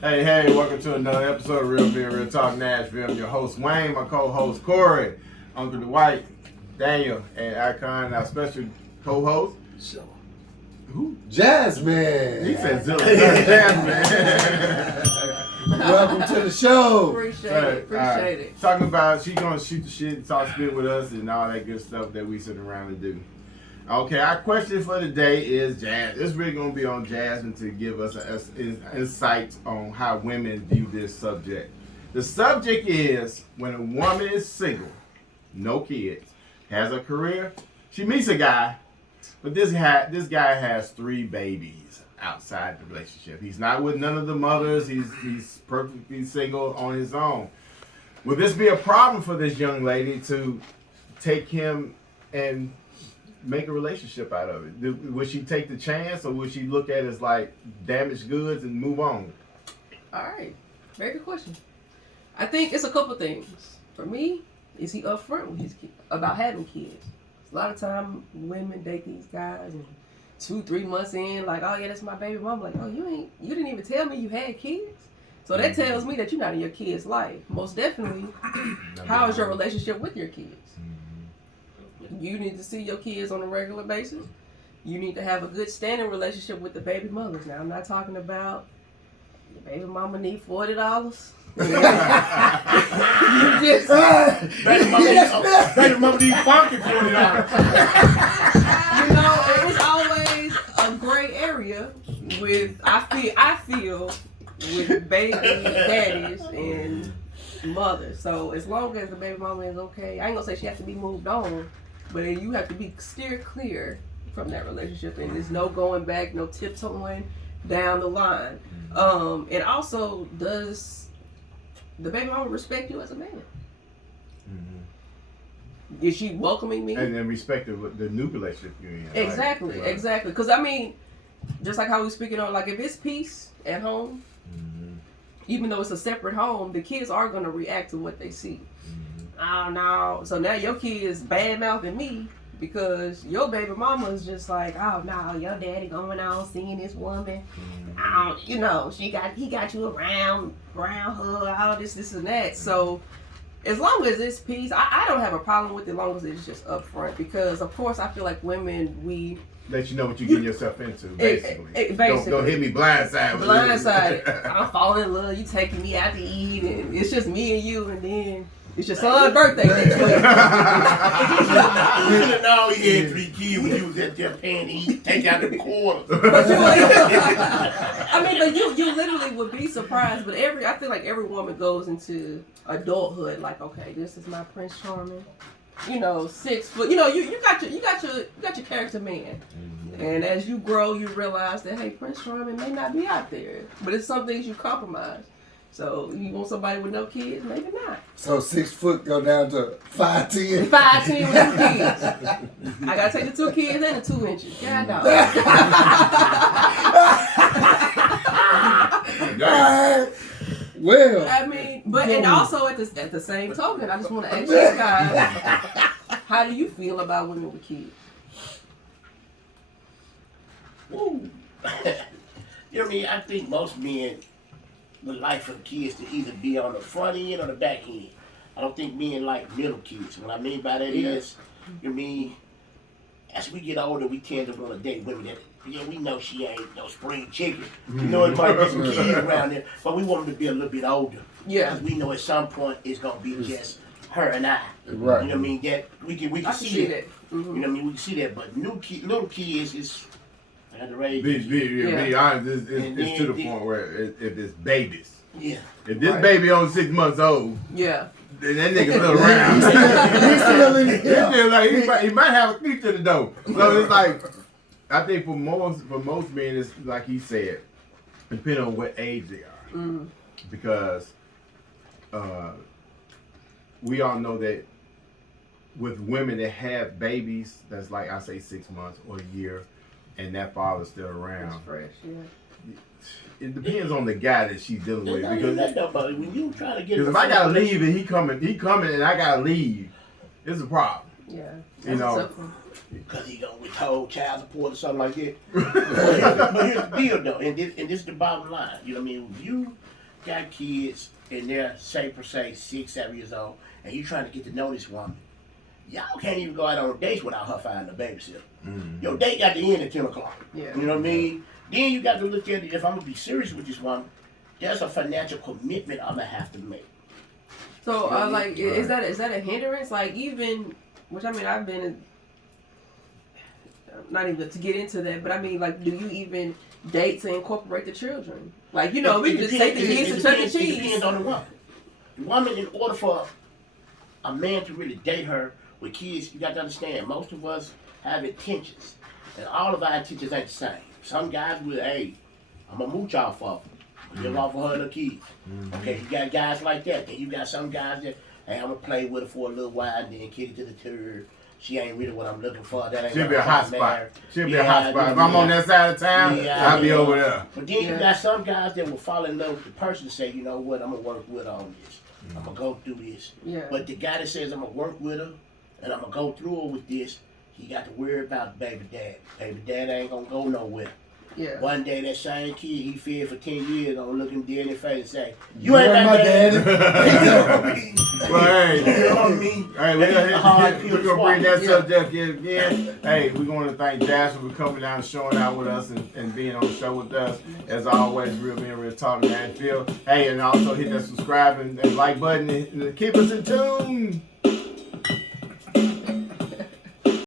Hey, welcome to another episode of Real Beer, Real Talk Nashville. I'm your host, Wayne, my co-host, Corey, Uncle Dwight, Daniel, and Icon, our special co-host. So, Who? Jasmine. He said Zilla. Jasmine. Welcome to the show. Appreciate it. Talking about, she's going to shoot the shit and talk spit with us and all that good stuff that we sit around and do. Okay, our question for the day is Jasmine. It's really going to be on Jasmine to give us insights on how women view this subject. The subject is when a woman is single, no kids, has a career, she meets a guy, but this guy has 3 babies outside the relationship. He's not with none of the mothers. He's perfectly single on his own. Will this be a problem for this young lady to take him and make a relationship out of it? Would she take the chance, or would she look at it as like damaged goods and move on? All right, very good question. I think it's a couple things. For me, is he upfront with his kid about having kids? A lot of time women date these guys and 2-3 months in, like, oh yeah, that's my baby mom. Like, oh, you didn't even tell me you had kids. So that tells me that you're not in your kid's life. Most definitely, how is your relationship with your kids? You need to see your kids on a regular basis. You need to have a good standing relationship with the baby mothers. Now, I'm not talking about the baby mama need $40. You just Baby mama need funky $40. you know, it's always a gray area with I feel with baby daddies and mothers. So as long as the baby mama is okay, I ain't gonna say she has to be moved on, but you have to be steer clear from that relationship, and there's no going back, no tiptoeing down the line. And also, does the baby mama respect you as a man? Mm-hmm. Is she welcoming me? And then respect the new relationship you're in. Exactly, right? exactly. Because I mean, just like how we speaking on, like if it's peace at home, even though it's a separate home, the kids are gonna react to what they see. Oh no! So now your kid is bad mouthing me because your baby mama is just like, oh no, your daddy going on seeing this woman. You know, he got you around her, all this and that. So as long as it's peace, I don't have a problem with it as long as it's just upfront. Because of course I feel like women, we let you know what you're getting yourself into, basically. Basically. Don't hit me blindsided. Blindsided. I'm falling in love. You taking me out to eat, and it's just me and you, and then it's your son's birthday next week. You should have known he had 3 kids when you was at there paying to eat, take out the quarters. I mean, but you literally would be surprised. But I feel like every woman goes into adulthood like, okay, this is my Prince Charming. You know, 6 foot. You know, you got your character man. And as you grow, you realize that, hey, Prince Charming may not be out there, but it's some things you compromise. So you want somebody with no kids? Maybe not. So 6 foot go down to 5'10". 5'10" with 2 kids. I gotta take the 2 kids and the 2 inches. Yeah, no. Well, I mean, but and also at the same token, I just want to ask you guys, how do you feel about women with kids? Woo. You know what I mean? I think most men would like for kids to either be on the front end or the back end. I don't think men like middle kids. What I mean by that is, you know what I mean, as we get older, we tend to want to date women that, we know she ain't no spring chicken. You know, it might be some kids around there, but we want them to be a little bit older. Yeah. Because we know at some point it's going to be just her and I. right. You know what I mean? That we can see that. Mm-hmm. You know what I mean? We can see that. But little kids is, I had to raise. Be honest, it's to the point where if it's babies. Yeah. If this baby only 6 months old, Yeah. then that nigga still around. He's still in He's still like he might have a key to the door. So it's like, I think for most men, it's like he said, depending on what age they are, because we all know that with women that have babies, that's like I say 6 months or a year, and that father's still around. It's fresh, yeah. It depends on the guy that she's dealing with. Because when you try to get, if I gotta leave and he coming and I gotta leave, it's a problem. Yeah. You know, because he gonna withhold child support or something like that. But here's the deal though, and this is the bottom line. You know what I mean? If you got kids and they're say per se 6, 7 years old, and you trying to get to know this woman, y'all can't even go out on dates without her finding a babysitter. Your date got to end at 10 o'clock. Yeah. You know what I mean? Then you got to look at it. If I'm gonna be serious with this woman, there's a financial commitment I'm gonna have to make. So, like, is Right. that a hindrance? Like, even, which I mean, I've been in, not even to get into that, but I mean, like, do you even date to incorporate the children? Like, you know, we can just take the kids to Chuck E. It Cheese. depends on the woman. The woman, in order for a man to really date her with kids, you got to understand, most of us have intentions. And all of our intentions ain't the same. Some guys will, hey, I'm going to mooch off of her. Give off of her and her kids. Okay, you got guys like that. Then you got some guys that, hey, I'm going to play with her for a little while and then kick it to the turd. She ain't really what I'm looking for. That ain't She'll what be a I'm hot married. spot. She'll be a Yeah, hot spot. yeah, If I'm on yeah. that side of town, Yeah, I'll be yeah. over there. But then you Yeah. got some guys that will fall in love with the person and say, you know what, I'm gonna work with her on this. I'm gonna go through this. Yeah. But the guy that says I'm gonna work with her and I'm gonna go through her with this, he got to worry about baby dad. Baby dad ain't gonna go nowhere. Yeah. One day that same kid he fed for 10 years gonna look him dead in the face and say, you ain't my daddy. You know what I mean? Well, hey, You know what I mean? hey, That's a hard we're pill gonna to bring that swallow. subject in again. Hey, we're gonna thank Jasmine for coming down and showing out with us and being on the show with us. As always, Real Men, Real Talk, Nashville. Hey, and also hit that subscribe and like button and keep us in tune.